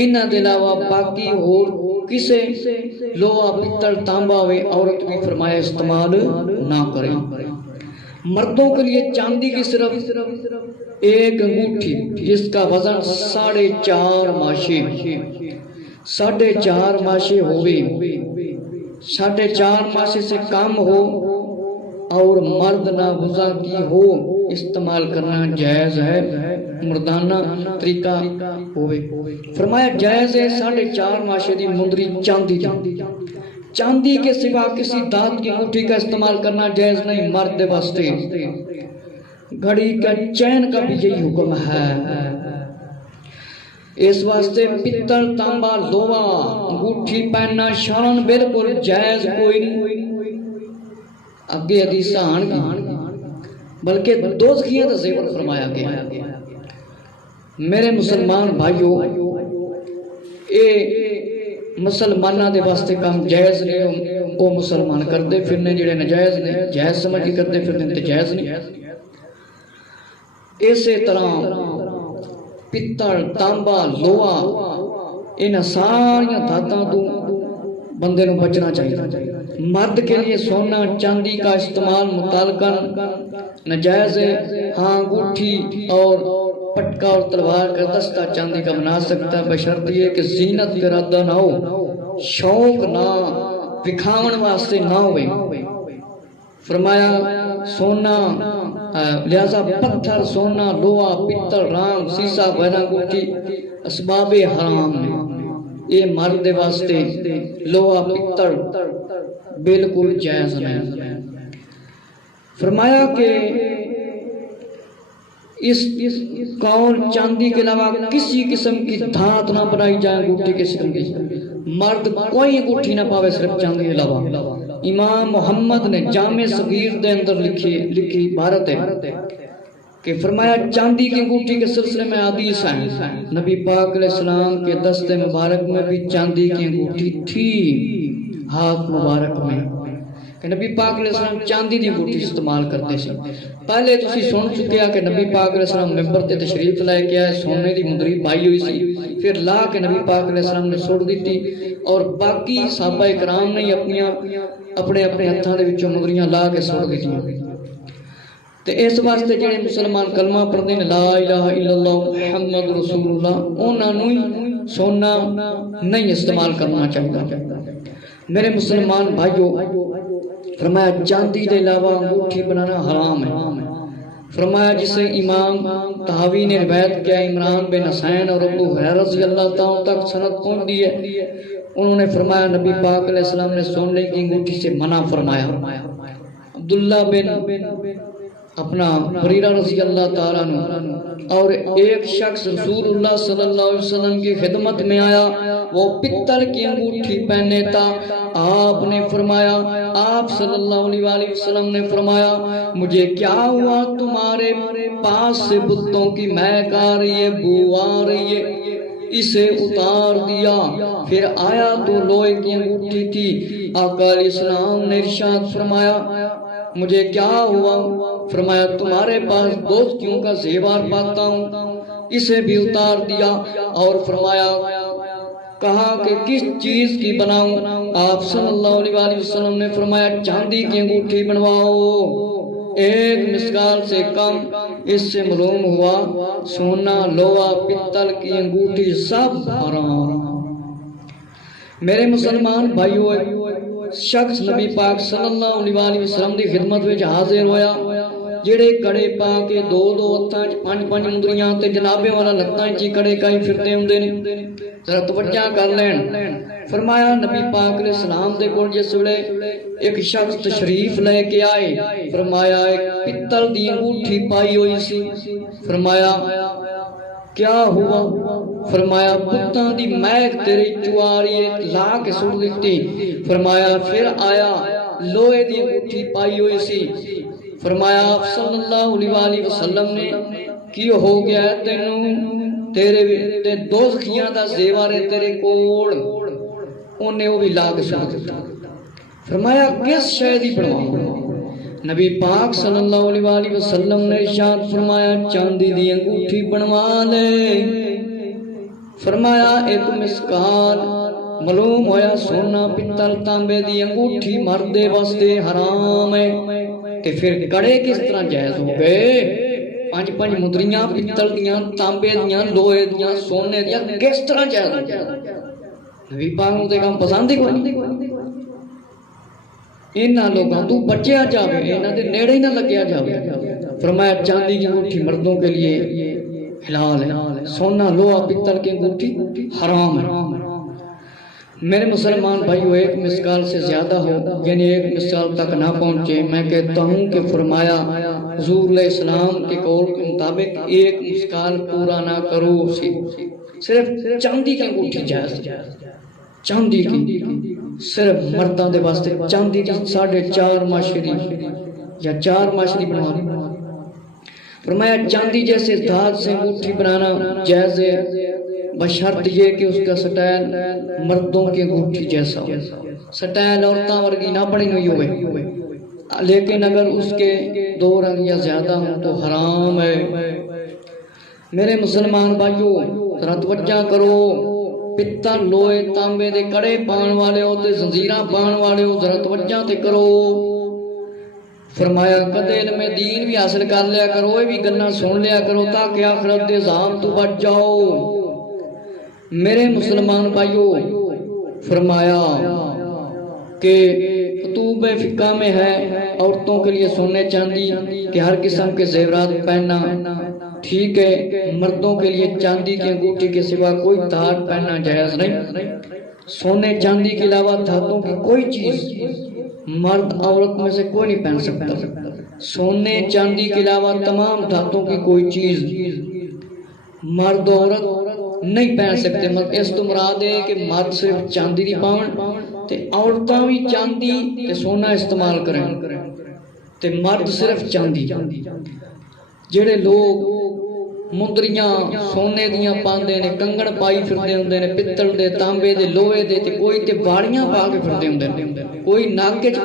انہاں دے علاوہ باقی اور کسے لوہا پتل تانبا وے عورت بھی فرمایا استعمال نہ کریں۔ مردوں کے لیے چاندی کی صرف ایک انگوٹھی جس کا وزن 4.5 ماشے 4.5 ماشے ہوئے 4.5 ماشے سے کم ہو اور مرد ناگزا کی ہو استعمال کرنا جائز ہے، مردانہ طریقہ ہوئے۔ فرمایا جائز ہے 4.5 ماشے دی مندری چاندی دی، چاندی کے سوا کسی دھات کی انگوٹھی کا استعمال کرنا جائز نہیں مرد واسطے۔ گھڑی کا چین کا بھی یہی حکم ہے، اس واسطے پتل تانبا لوہا انگوٹھی پہننا شان بالکل جائز کوئی نہیں۔ آگے حدیث آن گی بلکہ دوزخیاں دا زیور فرمایا گیا۔ میرے مسلمان بھائیو، اے مسلمانہ دے واسطے کام جائز نہیں، وہ مسلمان کردے پھرنے جڑے نجائز نہیں، جائز سمجھ کے کردے پھرنے تے جائز نہیں۔ اسی طرح پتل تانبا لوہا ان ساری دھاتاں تو بندے نو بچنا چاہیے۔ مرد کے لیے سونا چاندی کا استعمال متعلقاً نجائز ہے، ہاں انگوٹھی اور پٹکا اور تلوار کا دستہ چاندی کا بنا سکتا ہے، بشرط یہ کہ زینت کا ارادہ نہ ہو، شوق نہ دکھاون واسطے نہ ہوئے۔ فرمایا سونا لہذا پتھر سونا لوہا پتل رام سیسا وغیرہ انگوٹھی اسباب حرام ہیں، یہ مرد واسطے لوہا پتل بالکل جائز نہیں۔ فرمایا کہ اس کون چاندی کے علاوہ کسی قسم کی دھات نہ بنائی جائے انگوٹھی کے قسم کی، مرد کوئی انگوٹھی نہ پاوے صرف چاندی کے علاوہ۔ امام محمد نے جامع صغیر دے اندر لکھی عبارت ہے کہ فرمایا چاندی کی انگوٹھی کے سلسلے میں حدیث ہیں، نبی پاک علیہ السلام کے دست مبارک میں بھی چاندی کی انگوٹھی تھی، ہاتھ مبارک میں، کہ نبی پاک علیہ السلام چاندی دی انگوٹھی استعمال کرتے سے۔ پہلے تسی سن چکے کہ نبی پاک علیہ السلام ممبر تے تشریف لے کے آئے، سونے دی مندری پائی ہوئی سی، پھر لا کے نبی پاک علیہ السلام نے سوڑ دیتی، اور باقی صحابہ کرام نے اپنے ہتھاں دے وچوں مندریاں لا کے سوڑ دیتی۔ تے اس واسطے جڑے مسلمان کلمہ پڑھدے نے لا الہ الا اللہ محمد رسول اللہ، انہاں نوں سونا نہیں استعمال کرنا چاہیے۔ میرے مسلمان بھائیو، فرمایا چاندی کے علاوہ انگوٹھی بنانا حرام ہے۔ فرمایا جسے امام طحاوی نے روایت کیا عمران بن حسین اور ابو ہریرہ رضی اللہ تعالیٰ تک سند پہنچ دی ہے، انہوں نے فرمایا نبی پاک علیہ السلام نے سونے کی انگوٹھی سے منع فرمایا۔ عبداللہ بن اپنا بریرہ رضی اللہ تعالیٰ عنہ اور ایک شخص رسول اللہ صلی اللہ علیہ وسلم کی خدمت میں آیا، وہ پتل کی انگوٹھی پہنے تھا۔ آپ نے فرمایا، آپ صلی اللہ علیہ وسلم نے فرمایا مجھے کیا ہوا، تمہارے پاس سے بتوں کی مہک آ رہی ہے، بو آ رہی ہے، اسے اتار دیا۔ پھر آیا تو لوہے کی انگوٹھی تھی، آقا علیہ السلام نے ارشاد فرمایا مجھے کیا ہوا، فرمایا تمہارے پاس دوستیوں کا زیور پاتا ہوں، اسے بھی اتار دیا، اور فرمایا کہا کہ کس چیز کی بناؤں، آپ صلی اللہ علیہ وسلم نے فرمایا چاندی کی انگوٹھی بنواؤ، ایک مسکال سے کم۔ اس سے معلوم ہوا سونا لوہا پتل کی انگوٹھی سب حرام۔ میرے مسلمان بھائیو، شخص نبی پاک صلی اللہ علیہ وسلم دی خدمت وچ حاضر ہویا، جڑے کڑے پا کے دو ہتھاں چ پانچ مندریاں تے جنابے والا لتاں چ کڑے کائی پھردے ہوندے نے، ذرا توجہ کر لین۔ فرمایا نبی پاک علیہ السلام دے کول جس ویلے ایک شخص تشریف لے کے آئے، فرمایا ایک پتل دی انگوٹھی پائی ہوئی سی، فرمایا کیا ہوا، فرمایا بتاں دی مہک تیری چواری لا کے سٹ دیتی، فرمایا پھر آیا لوہے دی انگوٹھی پائی ہوئی سی، فرمایا آپ صلی اللہ علیہ وسلم نے کی ہو گیا ہے تینوں، تیرے دوزخیاں دا زیور ہے تیرے کول، انہیں وہ بھی لا کے سٹ دیتا۔ فرمایا کس شے دی بنواؤں، نبی پاک صلی اللہ علیہ وسلم نے ارشاد فرمایا چاندی دی انگوٹھی بنوا لے۔ فرمایا ایک مسکال معلوم ہویا سونا پتل تانبے دی انگوٹھی مرد واسطے حرام ہے، تے پھر کڑے کس طرح جائز ہو گئے؟ پانچ پانچ مدریاں پتل دیاں، تانبے دیاں، لوہے دیاں، سونے دیاں کس طرح جائز ہو گئے؟ نبی پاک نوں تے کام پسند ہی کوئی نہیں۔ انہاں لوگاں تو بچیا جاوے، انہاں دے نیڑے ہی نہ لگیا جاوے۔ فرمایا چاندی کی انگوٹھی مردوں کے لیے حلال ہے، سونا لوہا پتل کی انگوٹھی حرام ہے۔ میرے مسلمان بھائیو، ایک مسکال سے زیادہ ہو یعنی ایک مسکال تک نہ پہنچے، میں کہتا ہوں کہ فرمایا حضور علیہ السلام کے قول کے مطابق ایک مسکال پورا نہ کرو، صرف چاندی کی انگوٹھی جائز، چاندی کی صرف مردوں دے واسطے چاندی کی 4.5 ماشری یا 4 ماشری بنوانا۔ فرمایا چاندی جیسے دھات سے انگوٹھی بنانا جائز ہے، بشرط یہ کہ اس کا سٹائل مردوں کی انگوٹھی جیسا ہو، سٹائل عورتوں ورگی نہ بنی ہوئی ہوئے، لیکن اگر اس کے 2 رنگ یا زیادہ ہوں تو حرام ہے۔ میرے مسلمان بھائیو ذرا توجہ کرو، پتل لوہے تانبے دے کڑے پان والے ہو تے زنجیراں پان والے ہو، ذرا توجہ تے کرو۔ فرمایا کدے علم دین بھی حاصل کر لیا کرو، یہ بھی گلاں سن لیا کرو تاکہ آخرت دے عذاب تو بچ جاؤ۔ میرے مسلمان بھائیو فرمایا کہ کتب فقہ میں ہے عورتوں کے لیے سونے چاندی کے ہر قسم کے زیورات پہننا ٹھیک ہے، مردوں کے لیے چاندی کی انگوٹھی کے سوا کوئی تار پہننا جائز نہیں۔ سونے چاندی کے علاوہ دھاتوں کی کوئی چیز مرد عورت میں سے کوئی نہیں پہن سکتا۔ سونے چاندی کے علاوہ تمام دھاتوں کی کوئی چیز مرد عورت نہیں پہن سکتے۔ اس تو مراد ہے کہ مرد صرف چاندی دی پاون تے عورتاں بھی چاندی تے سونا استعمال کریں تے مرد صرف چاندی۔ جڑے لوگ مندریاں سونے دیاں پاندے نے، کنگن پائی پھردے ہوندے نے، پتل دے، تانبے دے، لوہے دے تے کوئی تے باڑیاں پا کے پھردے ہوندے نے، کوئی ناک وچ